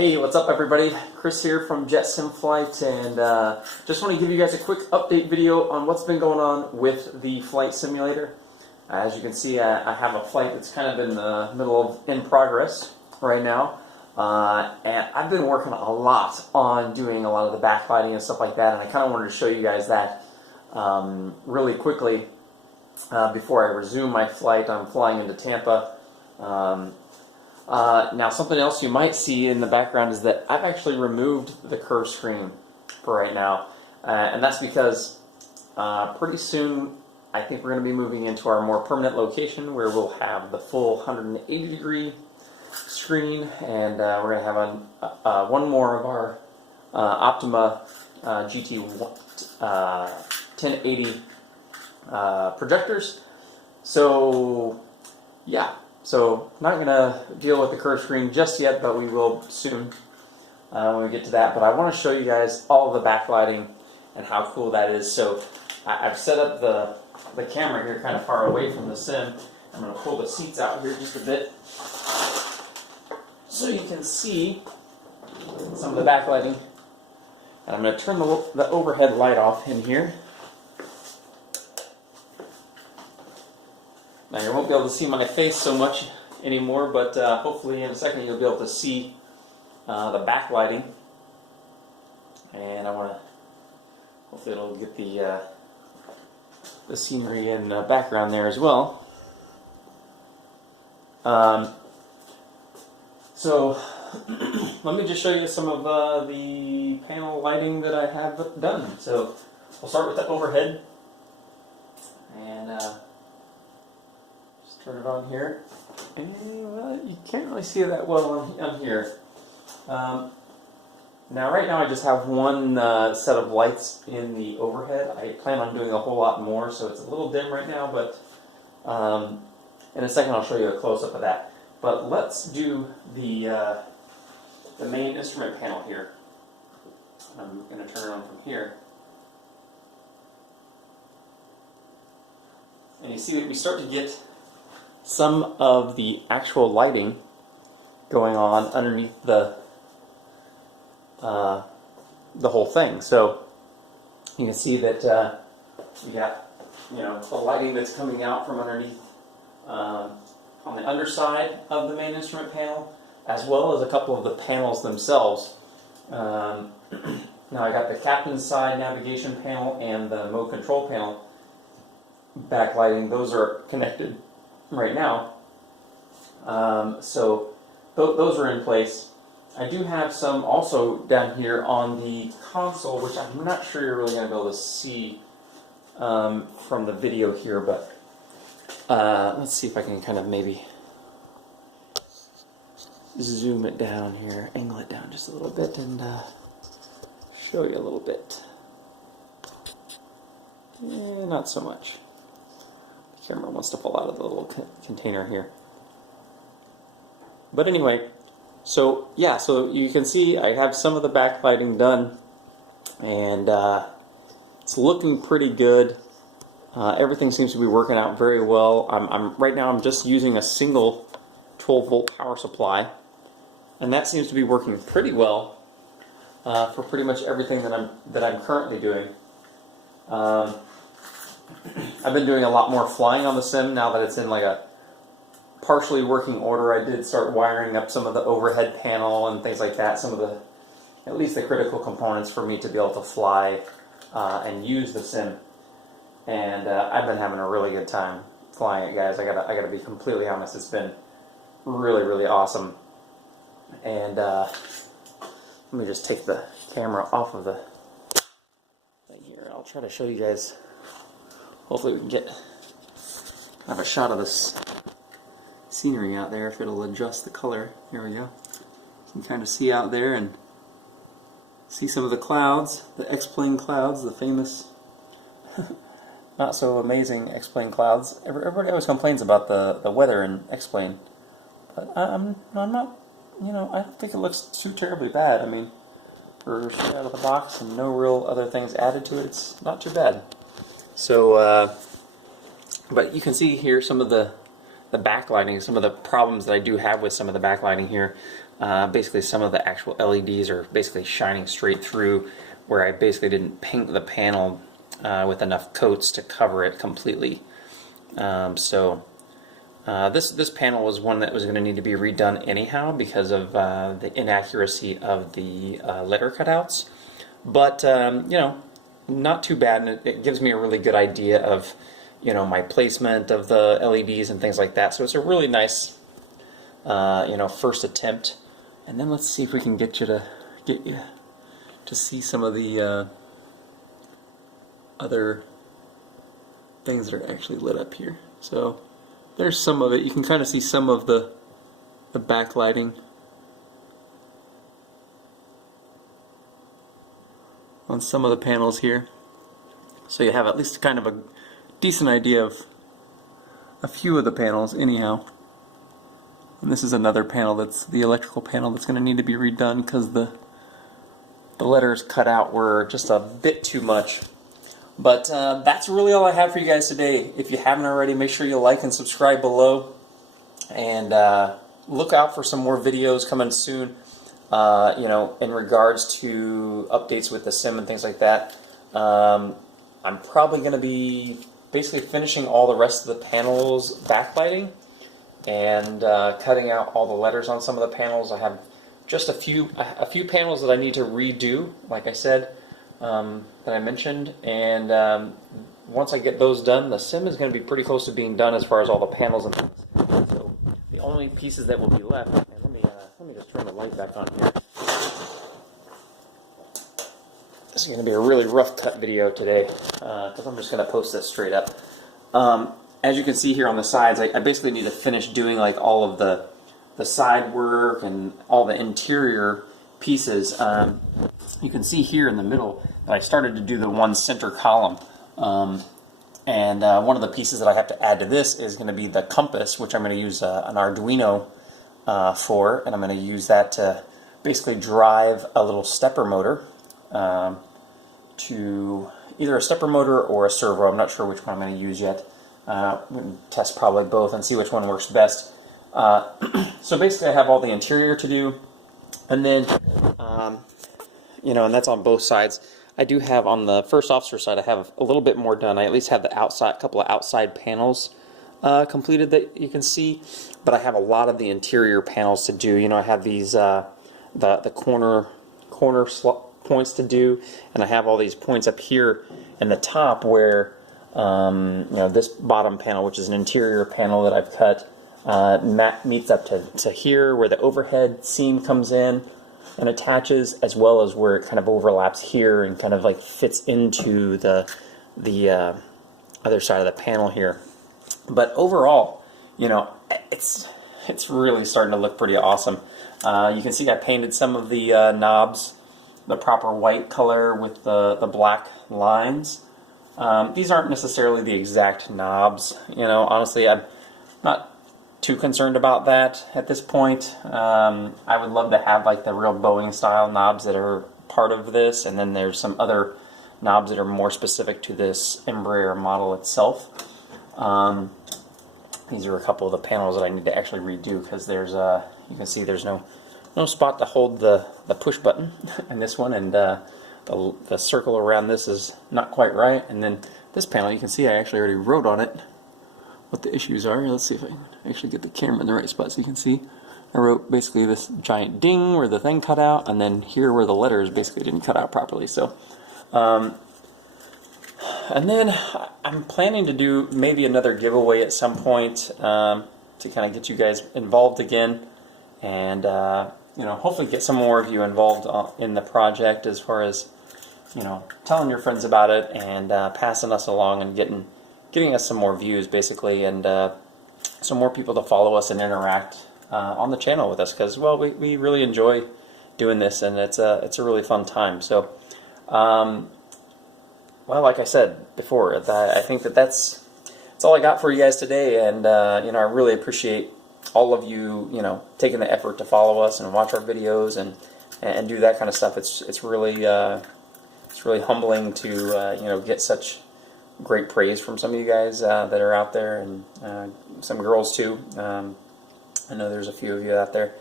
Hey, what's up everybody? Chris here from Jet Sim Flight, and just want to give you guys a quick update video on what's been going on with the flight simulator. As you can see, I have a flight that's kind of in the middle of in progress right now, and I've been working a lot on doing a lot of the backlighting and stuff like that, and I kind of wanted to show you guys that really quickly before I resume my flight. I'm flying into Tampa. Now, something else you might see in the background is that I've actually removed the curve screen for right now, and that's because pretty soon I think we're going to be moving into our more permanent location where we'll have the full 180-degree screen, and we're going to have one more of our Optima GT 1080 projectors. So, yeah. So, not going to deal with the curve screen just yet, but we will soon when we get to that. But I want to show you guys all of the backlighting and how cool that is. So, I've set up the camera here kind of far away from the sim. I'm going to pull the seats out here just a bit so you can see some of the backlighting. And I'm going to turn the overhead light off in here. Now you won't be able to see my face so much anymore, but hopefully in a second you'll be able to see the backlighting. And I want to, hopefully it'll get the scenery and background there as well. So let me just show you some of the panel lighting that I have done. So we'll start with the overhead, and turn it on here, and well, you can't really see it that well on here. Now right now I just have one set of lights in the overhead. I plan on doing a whole lot more, so it's a little dim right now, but in a second I'll show you a close-up of that. But let's do the main instrument panel here. I'm going to turn it on from here. And you see we start to get some of the actual lighting going on underneath the whole thing. So you can see that we got the lighting that's coming out from underneath on the underside of the main instrument panel, as well as a couple of the panels themselves. Now I got the captain's side navigation panel and the mode control panel backlighting. Those are connected right now, so those are in place. I do have some also down here on the console, which I'm not sure you're really going to be able to see from the video here, but let's see if I can kind of maybe zoom it down here, angle it down just a little bit, and show you a little bit. Not so much. Camera wants to fall out of the little container here. But anyway, so yeah, so you can see I have some of the backlighting done, and it's looking pretty good. Everything seems to be working out very well. Right now I'm just using a single 12-volt power supply, and that seems to be working pretty well for pretty much everything that I'm currently doing. I've been doing a lot more flying on the sim now that it's in like a partially working order. I did start wiring up some of the overhead panel and things like that, some of the, at least the critical components for me to be able to fly and use the sim. And I've been having a really good time flying it, guys. I gotta be completely honest. It's been really, really awesome. And let me just take the camera off of the thing here. I'll try to show you guys. Hopefully we can have a shot of this scenery out there, if it'll adjust the color. Here we go. You can kind of see out there and see some of the clouds, the X-plane clouds, the famous, not so amazing X-plane clouds. Everybody always complains about the weather in X-plane, but I'm not, I don't think it looks too terribly bad. I mean, for straight out of the box and no real other things added to it, it's not too bad. So, but you can see here some of the backlighting, some of the problems that I do have with some of the backlighting here. basically some of the actual LEDs are basically shining straight through, where I basically didn't paint the panel with enough coats to cover it completely. This panel was one that was going to need to be redone anyhow because of the inaccuracy of the letter cutouts. But you know, not too bad, and it gives me a really good idea of, you know, my placement of the LEDs and things like that. So it's a really nice, you know, first attempt. And then let's see if we can get you to see some of the other things that are actually lit up here. So there's some of it. You can kind of see some of the backlighting on some of the panels here. So you have at least kind of a decent idea of a few of the panels anyhow. And this is another panel, that's the electrical panel, that's going to need to be redone because the letters cut out were just a bit too much. But that's really all I have for you guys today. If you haven't already, make sure you like and subscribe below. And look out for some more videos coming soon, you know, in regards to updates with the sim and things like that. I'm probably going to be basically finishing all the rest of the panels backlighting and cutting out all the letters on some of the panels. I have just a few panels that I need to redo, like I said, that I mentioned, and once I get those done, the sim is going to be pretty close to being done as far as all the panels and things. So the only pieces that will be left, and let me just turn the light back on here. This is going to be a really rough cut video today because I'm just going to post this straight up. As you can see here on the sides, I basically need to finish doing like all of the side work and all the interior pieces. You can see here in the middle that I started to do the one center column. And one of the pieces that I have to add to this is going to be the compass, which I'm going to use an Arduino for, and I'm going to use that to basically drive a little stepper motor to either a stepper motor or a servo. I'm not sure which one I'm going to use yet. Test probably both and see which one works best. So basically I have all the interior to do, and then you know, and that's on both sides. I do have on the first officer side, I have a little bit more done. I at least have the outside, couple of outside panels completed that you can see, but I have a lot of the interior panels to do. You know, I have these the corner points to do, and I have all these points up here in the top where you know, this bottom panel, which is an interior panel that I've cut, meets up to here where the overhead seam comes in and attaches, as well as where it kind of overlaps here and kind of like fits into the other side of the panel here. But overall, you know, it's really starting to look pretty awesome. You can see I painted some of the knobs the proper white color with the black lines. These aren't necessarily the exact knobs, you know, honestly I'm not too concerned about that at this point. I would love to have like the real Boeing style knobs that are part of this, and then there's some other knobs that are more specific to this Embraer model itself. These are a couple of the panels that I need to actually redo because there's you can see there's no spot to hold the push button in this one, and the circle around this is not quite right. And then this panel, you can see I actually already wrote on it what the issues are. Let's see if I can actually get the camera in the right spot so you can see. I wrote basically this giant ding where the thing cut out, and then here where the letters basically didn't cut out properly. So, and then I'm planning to do maybe another giveaway at some point to kind of get you guys involved again, and you know, hopefully get some more of you involved in the project as far as, you know, telling your friends about it and passing us along and getting us some more views basically, and some more people to follow us and interact on the channel with us, because, well, we really enjoy doing this, and it's a really fun time. So well, like I said before, I think that's all I got for you guys today, and you know, I really appreciate all of you, you know, taking the effort to follow us and watch our videos and do that kind of stuff. It's really humbling to you know, get such great praise from some of you guys that are out there, and some girls too. I know there's a few of you out there.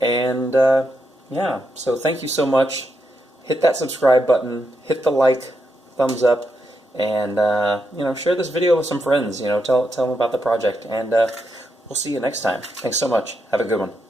And yeah, so thank you so much. Hit that subscribe button, hit the like, thumbs up, and you know, share this video with some friends. You know, tell them about the project, and we'll see you next time. Thanks so much. Have a good one.